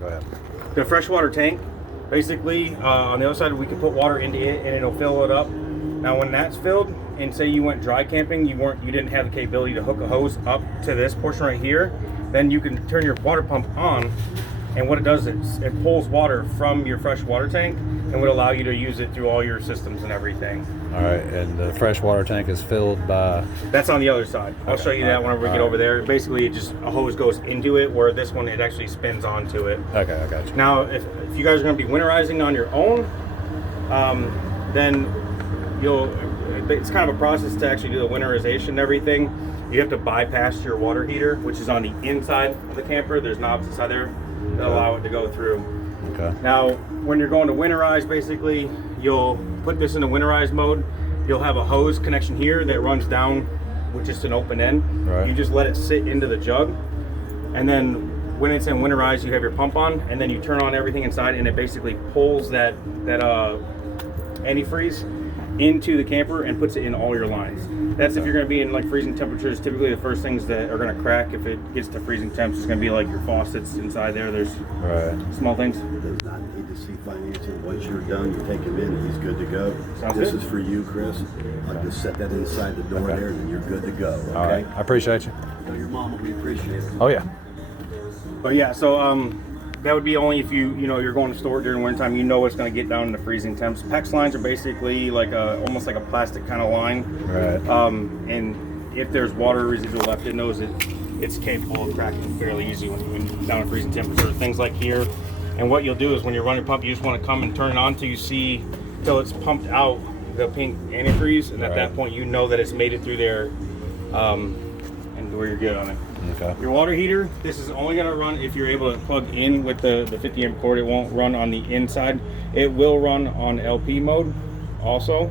right, go ahead. The freshwater tank, basically, on the other side, we can put water into it and it'll fill it up. Now, when that's filled, and say you went dry camping, you didn't have the capability to hook a hose up to this portion right here, then you can turn your water pump on, and what it does is it pulls water from your fresh water tank and would allow you to use it through all your systems and everything. All right, and the freshwater tank is filled by... That's on the other side. I'll show you that whenever we get over there. Basically, a hose goes into it, where this one, it actually spins onto it. Okay, I got you. Now, if you guys are going to be winterizing on your own, then it's kind of a process to actually do the winterization and everything. You have to bypass your water heater, which is on the inside of the camper. There's knobs inside there that allow it to go through. Okay. Now, when you're going to winterize, basically, you'll put this into winterize mode. You'll have a hose connection here that runs down with just an open end. Right. You just let it sit into the jug, and then when it's in winterize, you have your pump on, and then you turn on everything inside, and it basically pulls that antifreeze into the camper and puts it in all your lines. That's if you're going to be in like freezing temperatures. Typically the first things that are going to crack if it gets to freezing temps is going to be like your faucets inside there. There's small things. Does not need to see financing. Once you're done, you take him in and he's good to go. This is for you, Chris. I'll just set that inside the door there and you're good to go. Okay? All right, I appreciate you. Tell your mama we appreciate it. Oh, yeah. But yeah, so that would be only if you're going to store it during winter time. You know it's going to get down into freezing temps. PEX lines are basically like almost like a plastic kind of line. Right. And if there's water residual left in those, it's capable of cracking fairly easy when down at freezing temperature. Things like here. And what you'll do is when you're running pump, you just want to come and turn it on till you see till it's pumped out the pink antifreeze, and at that point you know that it's made it through there, and where you're good on it. Okay. Your water heater, this is only going to run if you're able to plug in with the 50 amp cord. It won't run on the inside. It will run on LP mode also.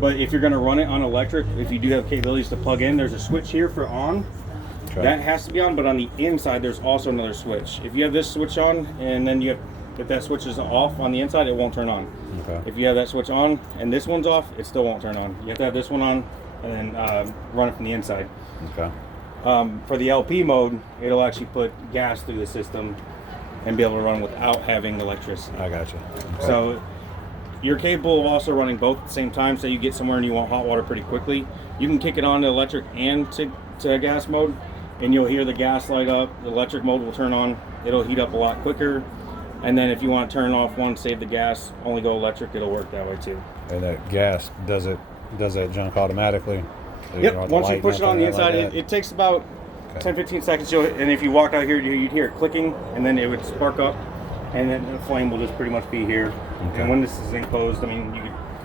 But if you're going to run it on electric, if you do have capabilities to plug in, there's a switch here for on. Okay. That has to be on, but on the inside there's also another switch. If you have this switch on and then if that switch is off on the inside, it won't turn on. Okay. If you have that switch on and this one's off, it still won't turn on. You have to have this one on and then run it from the inside. Okay. For the LP mode, it'll actually put gas through the system and be able to run without having electricity. I got you. Okay. So you're capable of also running both at the same time. Say you get somewhere and you want hot water pretty quickly, you can kick it on to electric and to gas mode, and you'll hear the gas light up. The electric mode will turn on. It'll heat up a lot quicker. And then if you want to turn off one, save the gas, only go electric, it'll work that way too. And that gas, does that junk automatically? So yep, once you push it on the inside, it takes about 10-15 seconds. And if you walked out here, you'd hear it clicking, and then it would spark up, and then the flame will just pretty much be here. Okay. And when this is enclosed, I mean,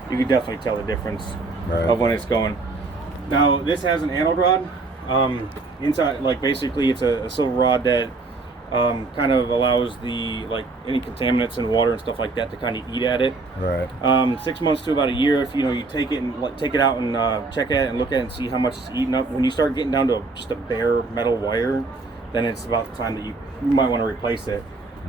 you could definitely tell the difference of when it's going. Now, this has an anode rod. Inside, like basically it's a silver rod that kind of allows any contaminants in water and stuff like that to kind of eat at it. Right. 6 months to about a year, if you take it and take it out and check at it and look at it and see how much it's eaten up. When you start getting down to just a bare metal wire, then it's about the time that you might want to replace it.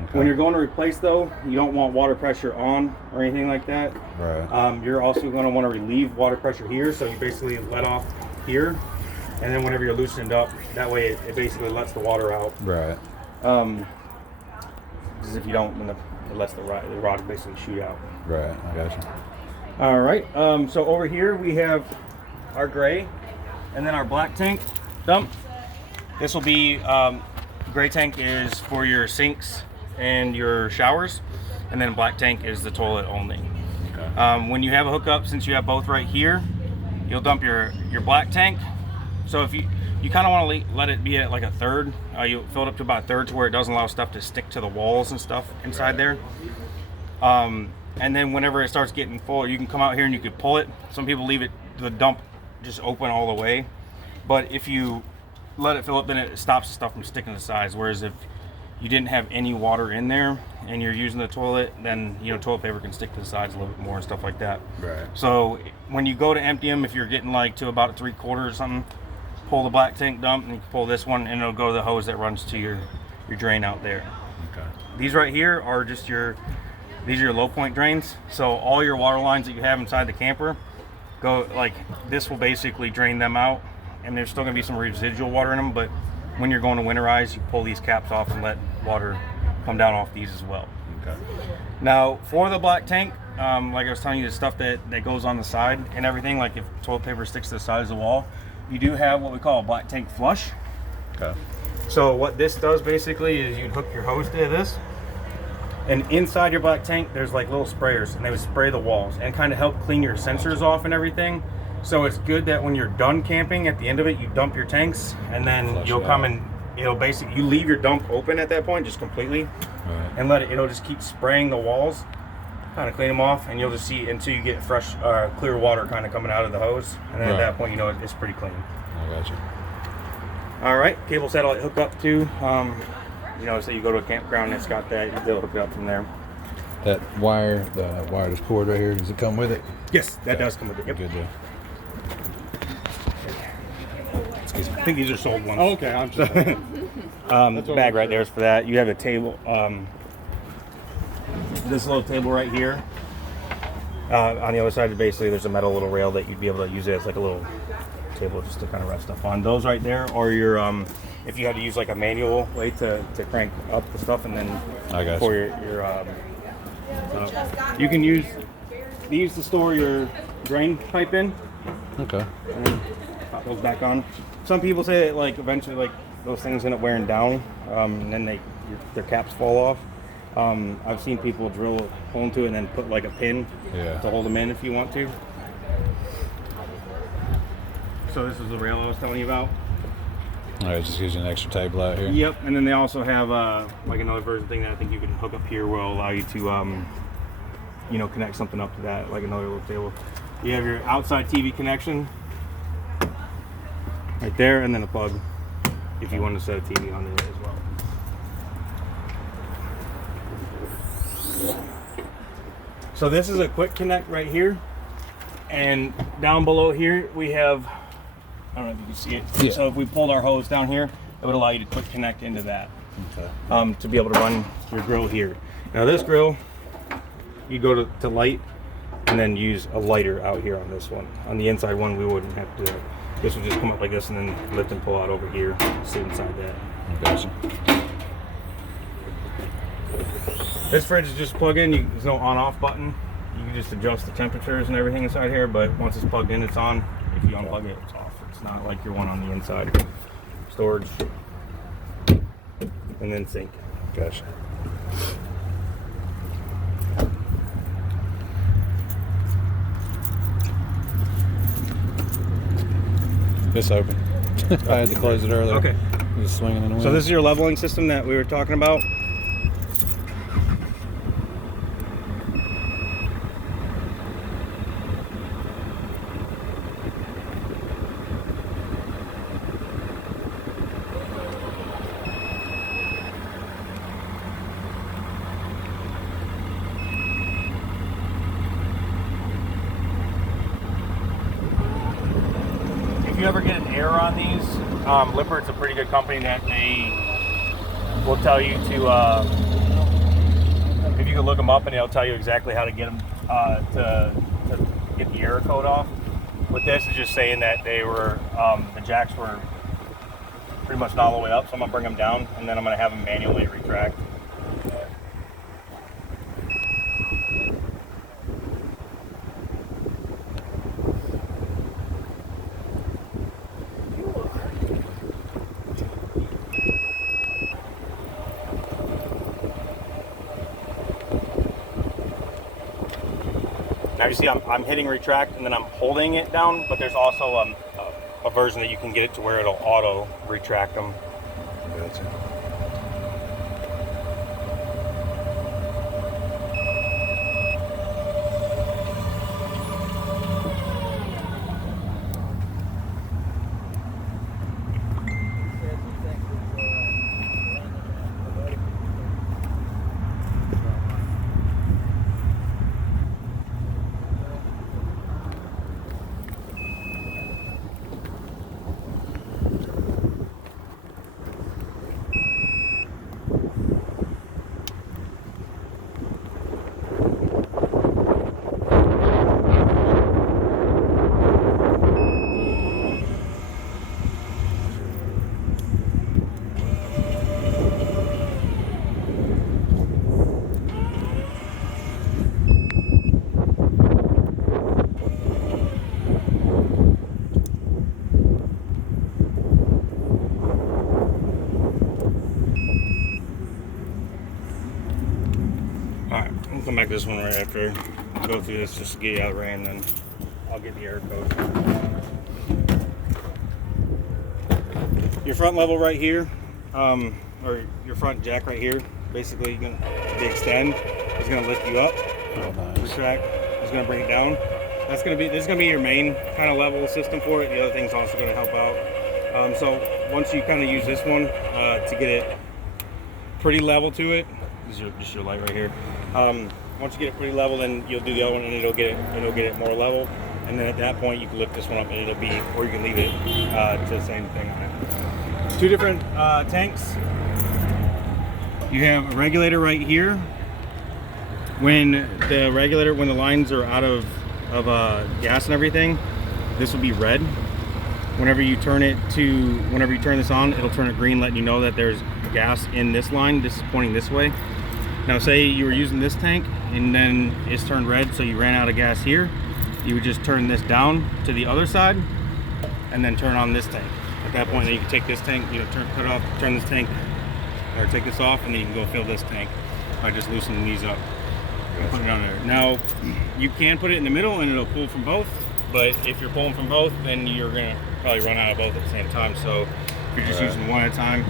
Okay. When you're going to replace, though, you don't want water pressure on or anything like that. Right. You're also going to want to relieve water pressure here, so you basically let off here, and then whenever you're loosened up, that way it basically lets the water out. Right. Because if you don't, then it lets the rod basically shoot out. Right, I gotcha. All right, so over here we have our gray and then our black tank dump. This will be, gray tank is for your sinks and your showers, and then black tank is the toilet only. Okay. When you have a hookup, since you have both right here, you'll dump your black tank. So if you kind of want to let it be at like a third. You fill it up to about a third to where it doesn't allow stuff to stick to the walls and stuff inside there. And then whenever it starts getting full, you can come out here and you can pull it. Some people leave the dump just open all the way. But if you let it fill up, then it stops the stuff from sticking to the sides. Whereas if you didn't have any water in there and you're using the toilet, then toilet paper can stick to the sides a little bit more and stuff like that. Right. So when you go to empty them, if you're getting like to about a 3/4 or something, pull the black tank dump and you can pull this one and it'll go to the hose that runs to your drain out there. Okay. These right here are just these are your low point drains. So all your water lines that you have inside the camper this will basically drain them out, and there's still gonna be some residual water in them, but when you're going to winterize, you pull these caps off and let water come down off these as well. Okay. Now for the black tank, like I was telling you, the stuff that goes on the side and everything, like if toilet paper sticks to the side of the wall, you do have what we call a black tank flush. Okay. So what this does basically is you'd hook your hose to this, and inside your black tank there's like little sprayers, and they would spray the walls and kind of help clean your sensors off and everything. So it's good that when you're done camping, at the end of it, you dump your tanks, and then Flush you'll it come out. and it'll basically, you leave your dump open at that point, just completely, Right. and it'll just keep spraying the walls, kind of clean them off, and you'll just see until you get fresh, clear water kind of coming out of the hose, and then Right. at that point, you know it's pretty clean. I got you. All right, cable satellite hookup too. You know, say you go to a campground, it's got that. They'll hook it up from there. That wire, the wireless cord right here, does it come with it? Yes, that does come with it. Yep. Good deal. Excuse me. I think these are sold ones. Oh, okay, I'm sorry. Bag right there is for that. You have a table. This little table right here. On the other side, basically, there's a metal little rail that you'd be able to use it as like a little table just to kind of rest stuff on. Those right there, or your if you had to use like a manual way to crank up the stuff, and then I got for you. your you can use these to store your drain pipe in, Okay. and then pop those back on. Some people say that like eventually like those things end up wearing down, and then their caps fall off. I've seen people drill a hole into it and then put like a pin Yeah. to hold them in if you want to. So this is the rail I was telling you about. All right, just gives you an extra table out here. Yep, and then they also have like another version thing that I think you can hook up here will allow you to you know, connect something up to that, like another little table. You have your outside TV connection right there, and then a plug if you want to set a TV on it as well. So this is a quick connect right here, and down below here we have, I don't know if you can see it. Yeah. So if we pulled our hose down here, it would allow you to quick connect into that Okay. to be able to run your grill here. Now this grill, you go to light and then use a lighter out here on this one. On the inside one, we wouldn't have to. This would just come up like this and then lift and pull out over here, sit inside that. I got you. This fridge is just plug in. There's no on-off button. You can just adjust the temperatures and everything inside here, but once it's plugged in, it's on. If you unplug it, it's off. It's not like your one on the inside. Storage. And then sink. Gotcha. It's open. I had to close it earlier. Okay. It was swinging in the wind. So this is your leveling system that we were talking about. If you ever get an error on these, Lippard's a pretty good company that they will tell you to, if you can look them up and they'll tell you exactly how to get them to get the error code off. With this, is just saying that they were, the jacks were pretty much not all the way up, so I'm gonna bring them down and then I'm gonna have them manually retract. Now you see I'm hitting retract and then I'm holding it down, but there's also a version that you can get it to where it'll auto retract them. Gotcha. I'll come back to this one right after. Go through this just to get you out of the rain, then I'll get the air code. Your front level right here, or your front jack right here, basically the extend is gonna lift you up. Oh, nice. Retract is gonna bring it down. This is gonna be your main kind of level system for it. The other thing's also gonna help out. So once you kind of use this one to get it pretty level to it, this is just your light right here. Once you get it pretty level, then you'll do the other one and it'll get it more level. And then at that point, you can lift this one up and it'll be, or you can leave it to the same thing on it. Two different tanks. You have a regulator right here. When the lines are out of gas and everything, this will be red. Whenever you turn this on, it'll turn it green, letting you know that there's gas in this line. This is pointing this way. Now say you were using this tank and then it's turned red, so you ran out of gas here. You would just turn this down to the other side and then turn on this tank. At that point, then you can take this tank, turn this tank, or take this off, and then you can go fill this tank by just loosening these up. Put it on there. Now, you can put it in the middle and it'll pull from both, but if you're pulling from both, then you're gonna probably run out of both at the same time. So if you're just using one at a time,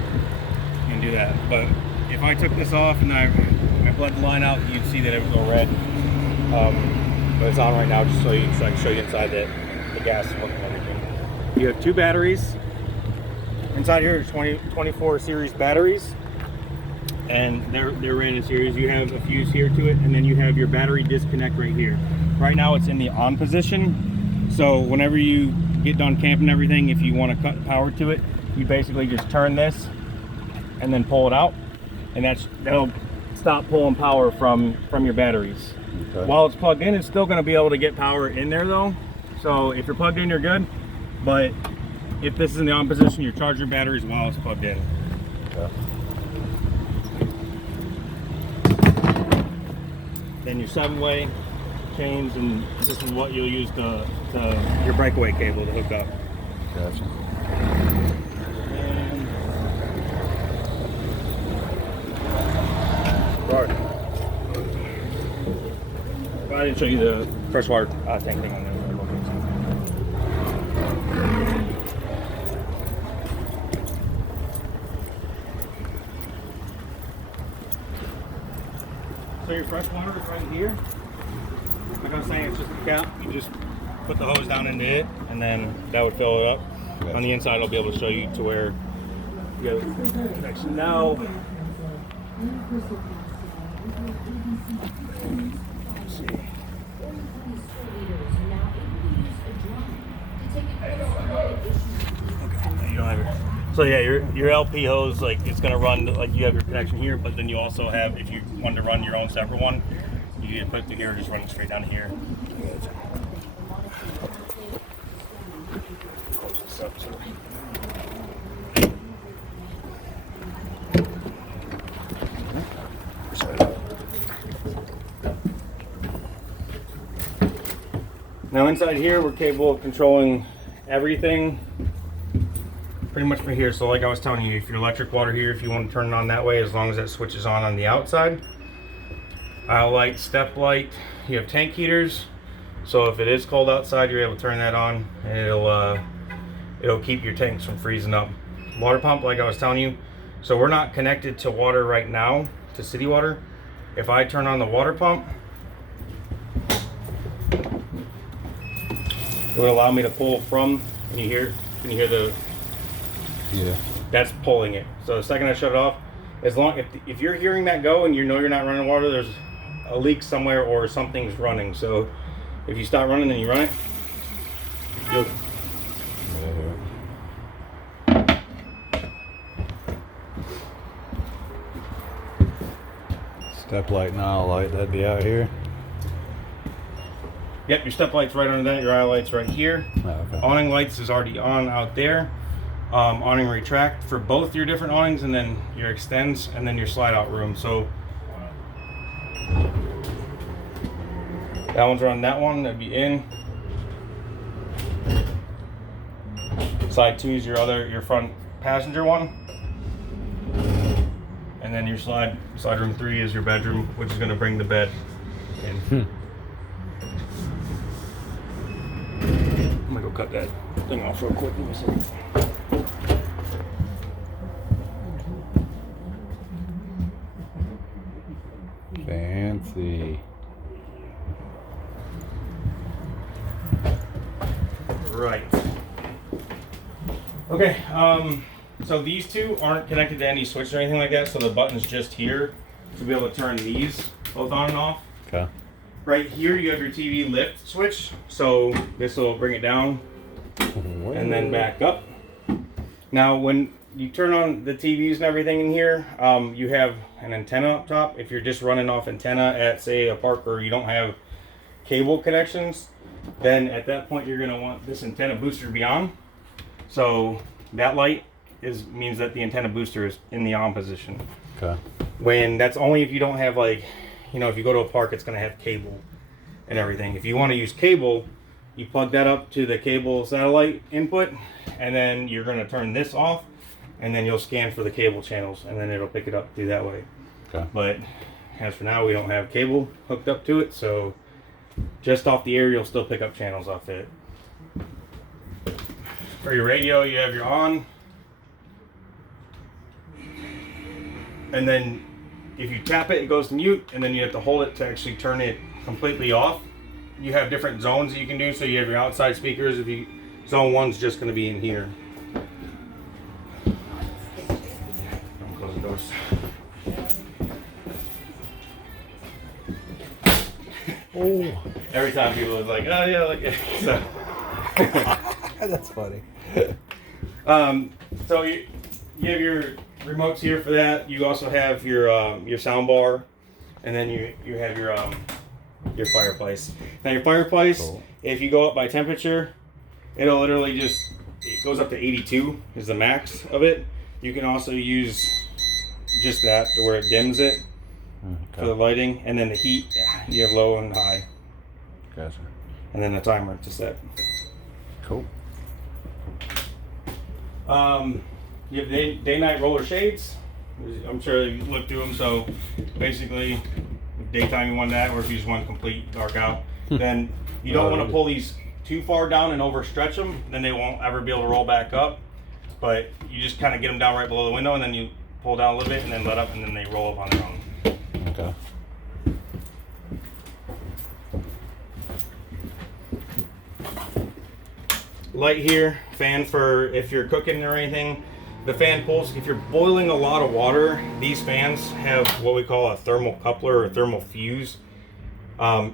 you can do that. But if I took this off and I bled the line out, you'd see that it would go red. But it's on right now just so I can show you inside that the gas is working and everything. You have two batteries. Inside here are 24 series batteries. And they're ran in series. You have a fuse here to it, and then you have your battery disconnect right here. Right now it's in the on position. So whenever you get done camping and everything, if you want to cut power to it, you basically just turn this and then pull it out. And that'll stop pulling power from your batteries. Okay. While it's plugged in, it's still going to be able to get power in there though. So if you're plugged in, you're good. But if this is in the on position, you charge your batteries while it's plugged in. Okay. Then your 7-way chains, and this is what you'll use to your breakaway cable to hook up. Gotcha. Right. I didn't show you the freshwater tank thing on there. So your fresh water is right here. Like I was saying, it's just a cap. You just put the hose down into it, and then that would fill it up. Yes. On the inside, I'll be able to show you to where you got the connection. Now, let's see. Okay, you don't have your. So yeah, your LP hose, like it's gonna run, like you have your connection here, but then you also have, if you want to run your own separate one, you can put it through here, just run it straight down here. Now inside here, we're capable of controlling everything pretty much from here. So like I was telling you, if your electric water here, if you want to turn it on that way, as long as that switches on the outside. Aisle light, step light, you have tank heaters. So if it is cold outside, you're able to turn that on, and it'll keep your tanks from freezing up. Water pump, like I was telling you. So we're not connected to water right now, to city water. If I turn on the water pump, it would allow me to pull from, can you hear the, yeah, that's pulling it. So the second I shut it off, if you're hearing that go and you know you're not running water, there's a leak somewhere or something's running. So if you stop running and you run it, you'll, step light and aisle light, that'd be out here. Yep, your step light's right under that, your aisle light's right here. Oh, okay. Awning lights is already on out there. Awning retract for both your different awnings, and then your extends, and then your slide out room. So that one's running that one, that'd be in. Side 2 is your front passenger one. And and then your slide room 3 is your bedroom, which is going to bring the bed in. I'm gonna go cut that thing off real quick. Fancy. Right. Okay. So these two aren't connected to any switch or anything like that. So the button's just here to be able to turn these both on and off. Okay. Right here you have your TV lift switch. So this will bring it down and then back up. Now when you turn on the TVs and everything in here, you have an antenna up top. If you're just running off antenna at, say, a park where you don't have cable connections, then at that point you're going to want this antenna booster to be on. So that light means that the antenna booster is in the on position. Okay. When that's only if you don't have, like, if you go to a park, it's going to have cable and everything. If you want to use cable, you plug that up to the cable satellite input, and then you're going to turn this off, and then you'll scan for the cable channels, and then it'll pick it up through that way. Okay. But as for now, we don't have cable hooked up to it, so just off the air, you'll still pick up channels off it. For your radio, you have your on, and then if you tap it, it goes to mute, and then you have to hold it to actually turn it completely off. You have different zones that you can do, so you have your outside speakers. Zone 1's just going to be in here. Close the doors. Oh. Every time people are like, oh yeah, like so. That's funny. So you have your remotes here for that. You also have your sound bar, and then you have your fireplace. Now your fireplace, cool. If you go up by temperature, it'll literally it goes up to 82 is the max of it. You can also use just that to where it dims it for the lighting, and then the heat, you have low and high. Gotcha. And then the timer to set. Cool. You have day-night roller shades. I'm sure you looked through them. So basically, if daytime you want that, or if you just want complete dark out, then you don't want to pull these too far down and overstretch them. Then they won't ever be able to roll back up. But you just kind of get them down right below the window, and then you pull down a little bit, and then let up, and then they roll up on their own. Okay. Light here, fan for if you're cooking or anything. The fan pulls, if you're boiling a lot of water, these fans have what we call a thermal coupler or thermal fuse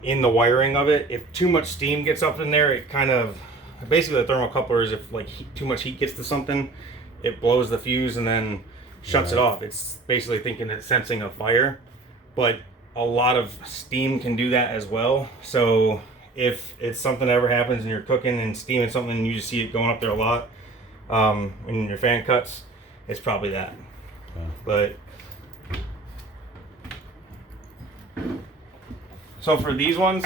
in the wiring of it. If too much steam gets up in there, it kind of, basically the thermal coupler is if like too much heat gets to something, it blows the fuse and then shuts it off. It's basically thinking it's sensing a fire, but a lot of steam can do that as well. So if it's something that ever happens and you're cooking and steaming something and you just see it going up there a lot, and your fan cuts, it's probably that. But so for these ones,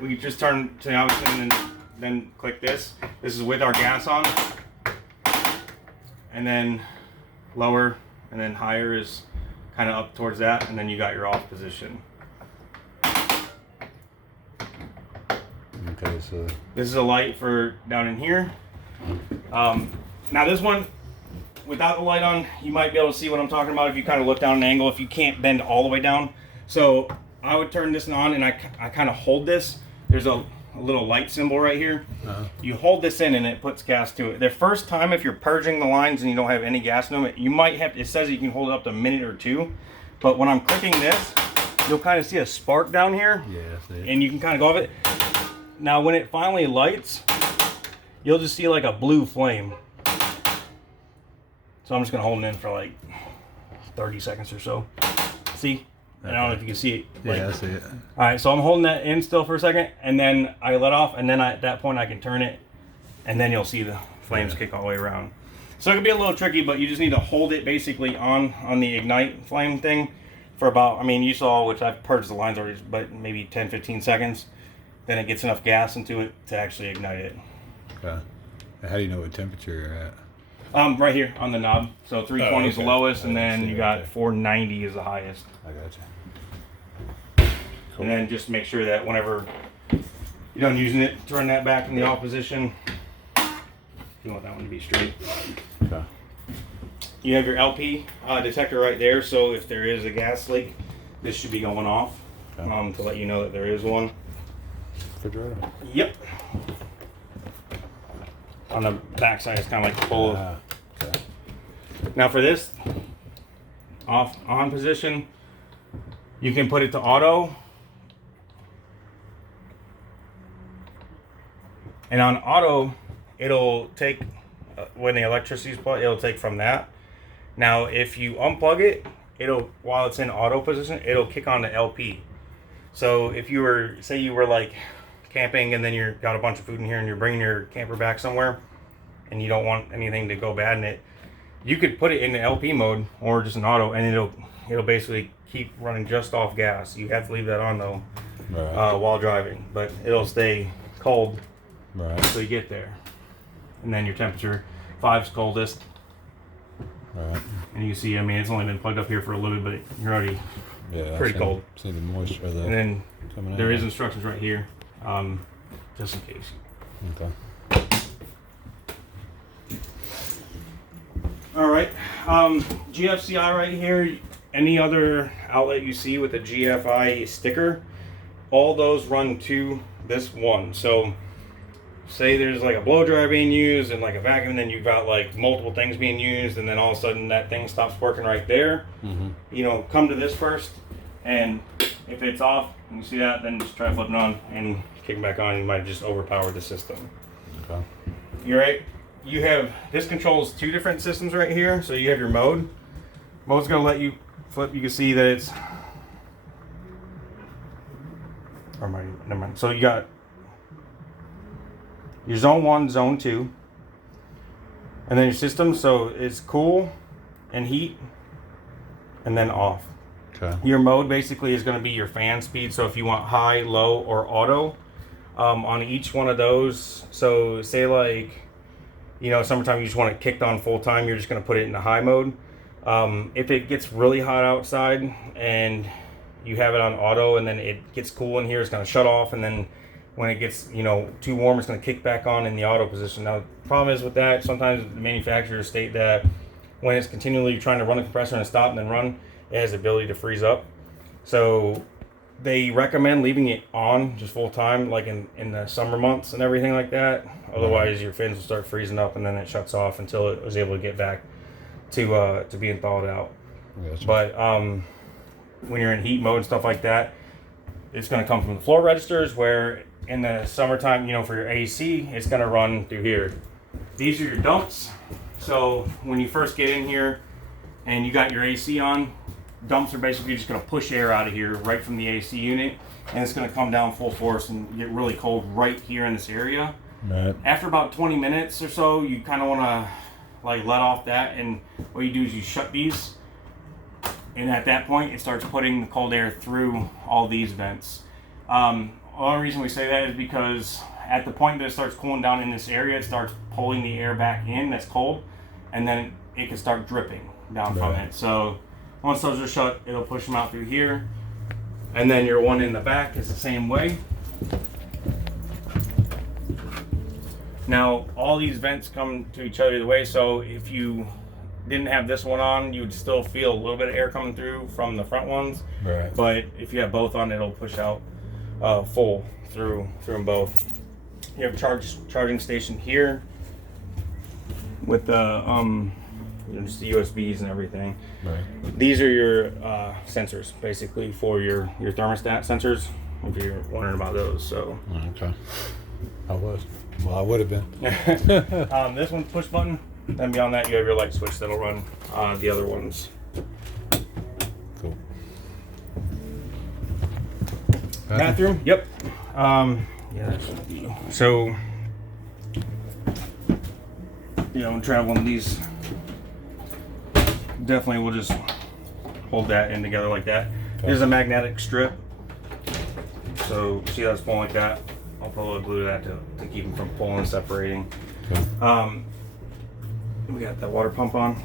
we just turn to the opposite and then click this. This is with our gas on, and then lower and then higher is kind of up towards that, and then you got your off position. Okay, so this is a light for down in here. Now this one, without the light on, you might be able to see what I'm talking about if you kind of look down an angle, if you can't bend all the way down. So I would turn this on, and I kind of hold this. There's a little light symbol right here. You hold this in and it puts gas to it. The first time, if you're purging the lines and you don't have any gas in them, you might have, it says you can hold it up to a minute or two. But when I'm clicking this, you'll kind of see a spark down here. Yeah, I see it. And you can kind of go off it. Now when it finally lights, you'll just see like a blue flame. So I'm just gonna hold it in for like 30 seconds or so. See? I don't know if you can see it. Yeah, I see it. All right, so I'm holding that in still for a second, and then I let off, and then at that point I can turn it, and then you'll see the flames kick all the way around. So it can be a little tricky, but you just need to hold it basically on the ignite flame thing for about, I mean, you saw, which I've purged the lines already, but maybe 10-15 seconds. Then it gets enough gas into it to actually ignite it. Okay. How do you know what temperature you're at? Right here on the knob. So 320 is the okay. lowest, and I then see you right got there. 490 is the highest. I got you. And then just make sure that whenever you're done using it, turn that back in the off position. You want that one to be straight. Okay. You have your LP detector right there, so if there is a gas leak, this should be going off to let you know that there is one. Refrigerator? Yep. On the back side, it's kind of like the pull. Okay. Now for this on position, you can put it to auto. And on auto, it'll take, when the electricity's plugged, it'll take from that. Now, if you unplug it, while it's in auto position, it'll kick on the LP. So if you were, say you were like camping and then you've got a bunch of food in here and you're bringing your camper back somewhere and you don't want anything to go bad in it, you could put it in the LP mode or just an auto, and it'll basically keep running just off gas. You have to leave that on though, Right. while driving, but it'll stay cold Right. until you get there. And then your temperature, 5's coldest. Right. And you see, I mean, it's only been plugged up here for a little bit, but you're already Yeah. pretty cold. See the moisture. The And then coming there out. is instructions right here, just in case. Okay. All right, GFCI right here. Any other outlet you see with a GFI sticker, all those run to this one. So say there's like a blow dryer being used and like a vacuum, and then you've got like multiple things being used, and then all of a sudden that thing stops working right there. You know, come to this first, and if it's off and you see that, then just try flipping on and kicking back on. You might just overpower the system. Okay. You're right. You have, this controls 2 different systems right here. So you have your mode. Mode's gonna let you flip. You can see that it's, or never mind. So you got your zone 1, zone 2, and then your system. So it's cool and heat, and then off. Okay. Your mode basically is going to be your fan speed. So if you want high, low, or auto, on each one of those. So say like, you know, summertime you just want it kicked on full time, you're just going to put it in the high mode. If it gets really hot outside and you have it on auto and then it gets cool in here, it's going to shut off, and then when it gets, you know, too warm, it's going to kick back on in the auto position. Now the problem is with that, sometimes the manufacturers state that when it's continually trying to run a compressor and stop and then run, it has the ability to freeze up. So they recommend leaving it on just full time, like in the summer months and everything like that. Otherwise, your fins will start freezing up, and then it shuts off until it was able to get back to being thawed out. Gotcha. But when you're in heat mode and stuff like that, it's going to come from the floor registers, where in the summertime, you know, for your AC, it's going to run through here. These are your dumps. So when you first get in here and you got your AC on, dumps are basically just going to push air out of here right from the AC unit, and it's going to come down full force and get really cold right here in this area. Right. After about 20 minutes or so, you kind of want to like let off that, and what you do is you shut these, and at that point it starts putting the cold air through all these vents. The only reason we say that is because at the point that it starts cooling down in this area, it starts pulling the air back in that's cold, and then it can start dripping down from it. So once those are shut, it'll push them out through here, and then your one in the back is the same way. Now all these vents come to each other the way, so if you didn't have this one on, you would still feel a little bit of air coming through from the front ones. Right. But if you have both on, it'll push out full through them both. You have charging station here with the just the USBs and everything. Right. These are your sensors, basically, for your thermostat sensors, if you're wondering about those. So Okay. I was. Well, I would have been. this one's push button. Then beyond that, you have your light switch that'll run the other ones. Cool. Bathroom. Yep. Yeah. That should be. So, you know, traveling these, definitely we'll just hold that in together like that. Okay. There's a magnetic strip. So see how it's pulling like that? I'll probably glue that to keep them from pulling and separating. Okay. We got that water pump on.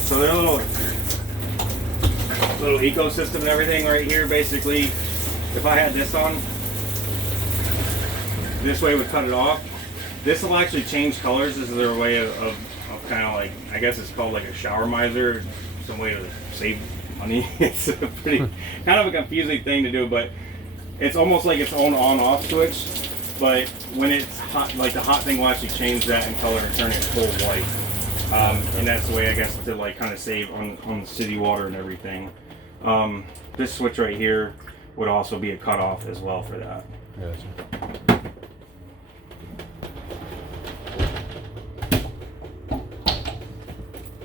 So their little ecosystem and everything right here, basically, if I had this on, this way would cut it off. This will actually change colors. This is their way of kind of like, I guess it's called like a shower miser, some way to save money. It's a pretty kind of a confusing thing to do, but it's almost like its own on-off switch. But when it's hot, like the hot thing will actually change that in color and turn it full white. And that's the way, I guess, to like kind of save on the city water and everything. This switch right here would also be a cutoff as well for that. Gotcha.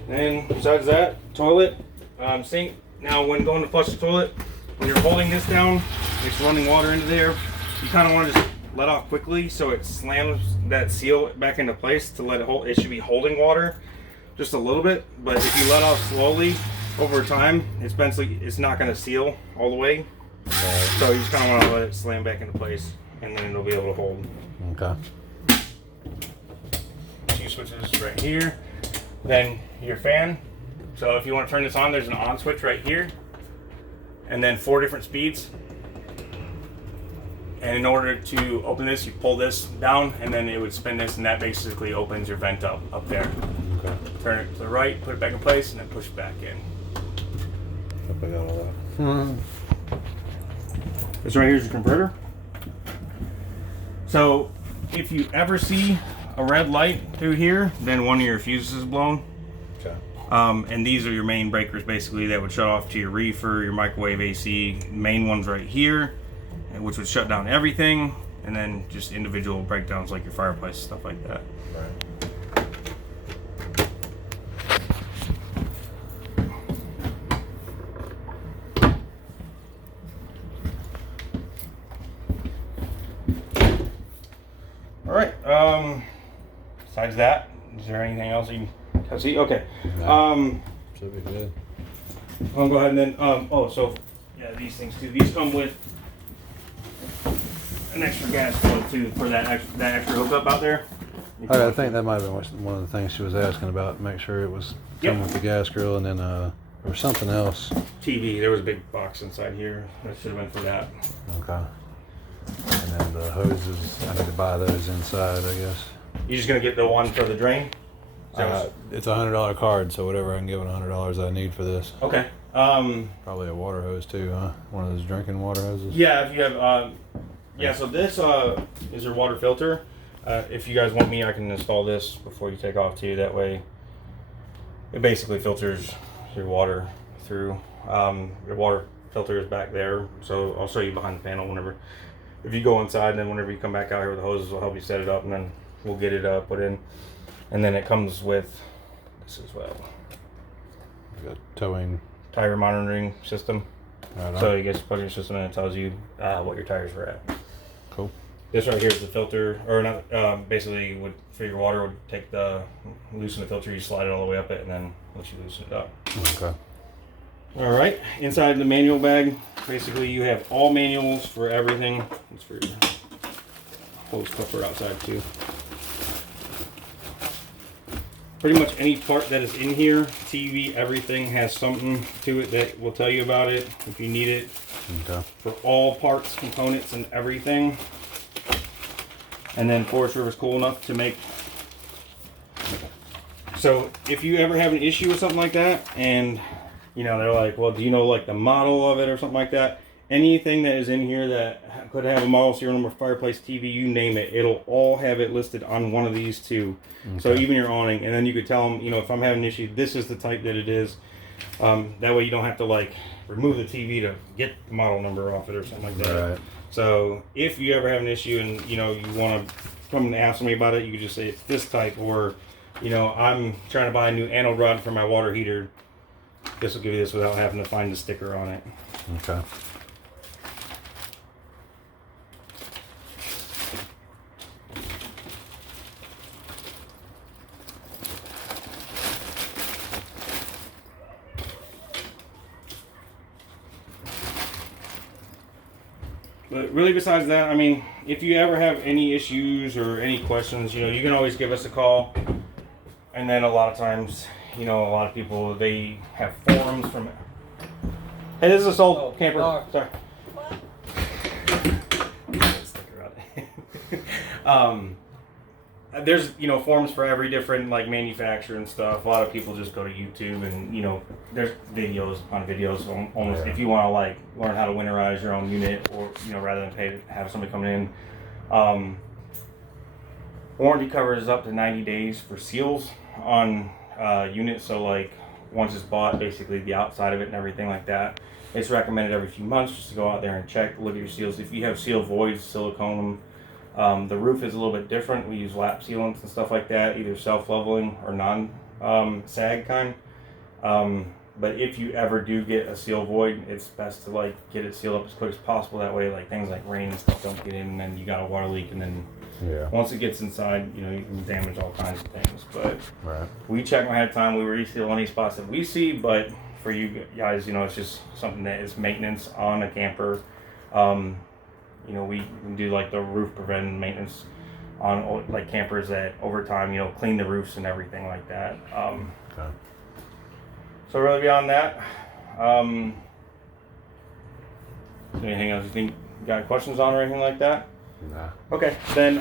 And besides that, toilet, sink. Now when going to flush the toilet, when you're holding this down, it's running water into there. You kind of want to just let off quickly so it slams that seal back into place to let it hold. It should be holding water just a little bit, but if you let off slowly over time, it's not going to seal all the way. So you just kind of want to let it slam back into place, and then it'll be able to hold. Okay. Two switches right here. Then your fan. So if you want to turn this on, there's an on switch right here, and then 4 different speeds. And in order to open this, you pull this down, and then it would spin this, and that basically opens your vent up there. Okay. Turn it to the right, put it back in place, and then push it back in. Hope I got all that. This right here is your converter. So if you ever see a red light through here, then one of your fuses is blown. Okay. And these are your main breakers, basically, that would shut off to your reefer, your microwave AC. Main one's right here, which would shut down everything, and then just individual breakdowns like your fireplace, stuff like that. Right. All right. Besides that, is there anything else you can see? Okay. No. Should be good. I'll go ahead and then. So yeah, these things too. These come with an extra gas flow too for that extra hookup out there. Okay, I think that might have been one of the things she was asking about. Make sure it was coming with the gas grill, and then there was something else. TV. There was a big box inside here. That should have been for that. Okay. And then the hoses, I need to buy those inside, I guess. You just gonna get the one for the drain? It's a $100 card, so whatever I can give it $100 I need for this. Okay. Probably a water hose too, huh? One of those drinking water hoses. Yeah, if you have. Yeah. So this is your water filter. If you guys want me, I can install this before you take off too. That way, it basically filters your water through. Your water filter is back there, so I'll show you behind the panel whenever. If you go inside, then whenever you come back out here with the hoses, we'll help you set it up, and then we'll get it put in. And then it comes with this as well. Got towing. Tire monitoring system. Right So you just plug your system in and it tells you what your tires were at. Cool. This right here is the filter, or not. Basically, would for your water would loosen the filter. You slide it all the way up it, and then let you loosen it up. Okay. All right. Inside the manual bag, basically you have all manuals for everything. It's for your hose clipper outside too. Pretty much any part that is in here, TV, everything has something to it that will tell you about it if you need it. Okay. For all parts, components, and everything. And then Forest River's cool enough to make. So if you ever have an issue with something like that, and they're like, well, do you know like the model of it or something like that? Anything that is in here that could have a model, serial number, fireplace, TV, you name it, it'll all have it listed on one of these two. Okay. So even your awning, and then you could tell them, if I'm having an issue, this is the type that it is. That way you don't have to like remove the TV to get the model number off it or something like that. Right. So if you ever have an issue and you want to come and ask me about it, you can just say it's this type, or I'm trying to buy a new anode rod for my water heater. This will give you this without having to find the sticker on it. Okay. But really, besides that, I mean, if you ever have any issues or any questions, you know, you can always give us a call. And then a lot of times, you know, a lot of people, they have forums from. Hey, this is a sold camper. Sorry. There's, you know, forums for every different like manufacturer and stuff. A lot of people just go to YouTube and, you know, there's videos on videos almost if you want to like learn how to winterize your own unit, or, you know, rather than pay to have somebody come in. Warranty covers up to 90 days for seals on units. So like once it's bought, basically the outside of it and everything like that. It's recommended every few months just to go out there and check, look at your seals. If you have seal voids, silicone them. The roof is a little bit different. We use lap sealants and stuff like that, either self-leveling or non-sag kind. But if you ever do get a seal void, it's best to like get it sealed up as quick as possible. That way, like things like rain and stuff don't get in, and then you got a water leak, and then once it gets inside, you know, you can damage all kinds of things. But we check ahead of time. We reseal any spots that we see. But for you guys, you know, it's just something that is maintenance on a camper. You know, we can do like the roof preventive maintenance on like campers that over time, you know, clean the roofs and everything like that. So really beyond that, anything else you think you got questions on or anything like that? Nah. Okay, then